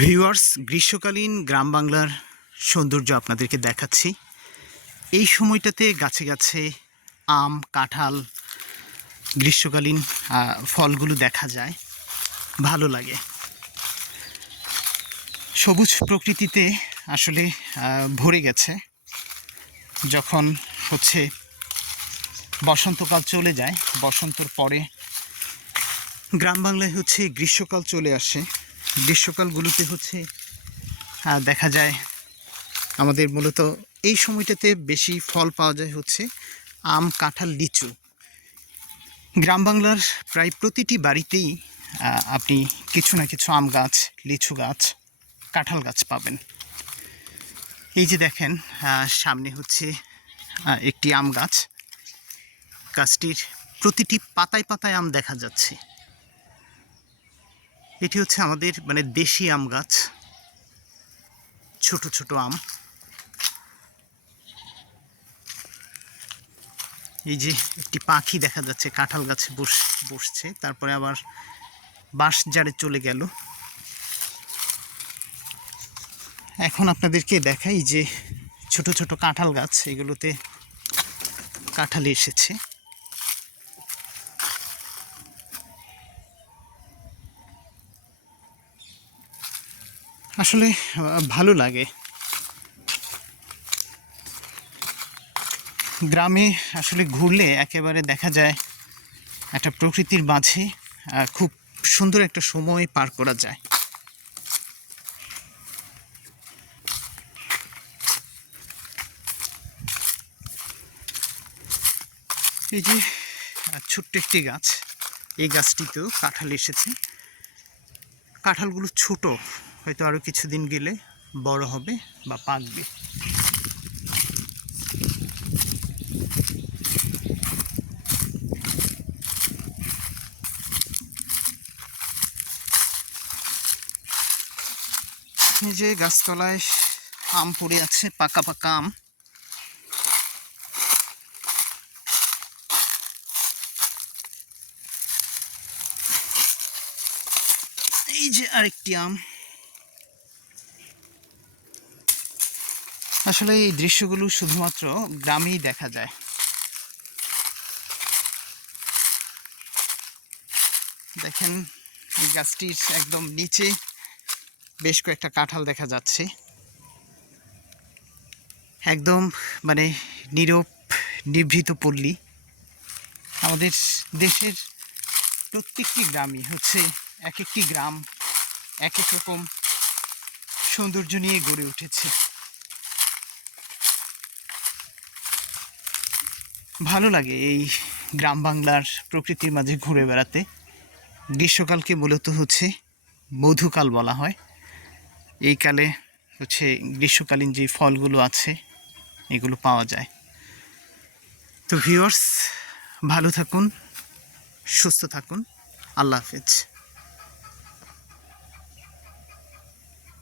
Viewers, গ্রীষ্মকালীন গ্রাম বাংলার সৌন্দর্য আপনাদেরকে দেখাচ্ছি। এই সময়টাতে গাছে গাছে আম, কাঁঠাল, গ্রীষ্মকালীন ফলগুলো দেখা যায়। ভালো লাগে। সবুজ প্রকৃতিতে আসলে ভরে গেছে। যখন হচ্ছে বসন্তকাল চলে যায়, বসন্তর পরে গ্রাম বাংলায় হচ্ছে গ্রীষ্মকাল চলে আসে। গ্রীষ্মকালগুলোতে হচ্ছে দেখা যায় আমাদের মূলত এই সময়টাতে বেশি ফল পাওয়া যায় হচ্ছে আম, কাঁঠাল, লিচু। গ্রাম বাংলার প্রায় প্রতিটি বাড়িতেই আপনি কিছু না কিছু আম গাছ, লিচু গাছ, কাঁঠাল গাছ পাবেন। এই যে দেখেন সামনে হচ্ছে একটি আম গাছ। গাছটির প্রতিটি পাতায় পাতায় আম দেখা যাচ্ছে। এটি হচ্ছে আমাদের মানে দেশি আম গাছ। ছোট ছোট আম। এই যে একটি পাখি দেখা যাচ্ছে, কাঁঠাল গাছে বস, বসছে। তারপরে আবার বাঁশ জারে চলে গেল। এখন আপনাদেরকে দেখাই যে ছোট ছোট কাঁঠাল গাছ, এগুলোতে কাঁঠাল এসেছে। আসলে ভালো লাগে। গ্রামে আসলে ঘুরলে একেবারে দেখা যায় একটা প্রকৃতির মাঝে খুব সুন্দর একটা সময় পার করা যায়। এই যে ছোট্ট একটি গাছ, এই গাছটিতেও কাঁঠাল এসেছে। কাঁঠালগুলো ছোট হয়তো আরও কিছুদিন গেলে বড় হবে বা পাকবে। যে গাছতলায় আম পড়ে আছে, পাকা পাকা আম। এই যে আরেকটি আম। আসলে এই দৃশ্যগুলো শুধুমাত্র গ্রামেই দেখা যায়। দেখেন, এই গাছটির একদম নিচে বেশ কয়েকটা কাঁঠাল দেখা যাচ্ছে। একদম মানে নীরব, নিভৃত পল্লী। আমাদের দেশের প্রত্যেকটি গ্রামই হচ্ছে এক একটি গ্রাম এক এক রকম সৌন্দর্য নিয়ে গড়ে উঠেছে। ভালো লাগে এই গ্রাম বাংলার প্রকৃতির মাঝে ঘুরে বেড়াতে। গ্রীষ্মকালকে মূলত হচ্ছে মধুকাল বলা হয়। এই কালে হচ্ছে গ্রীষ্মকালীন যে ফলগুলো আছে, এগুলো পাওয়া যায়। তো ভিউয়ার্স ভালো থাকুন, সুস্থ থাকুন। আল্লাহ হাফেজ।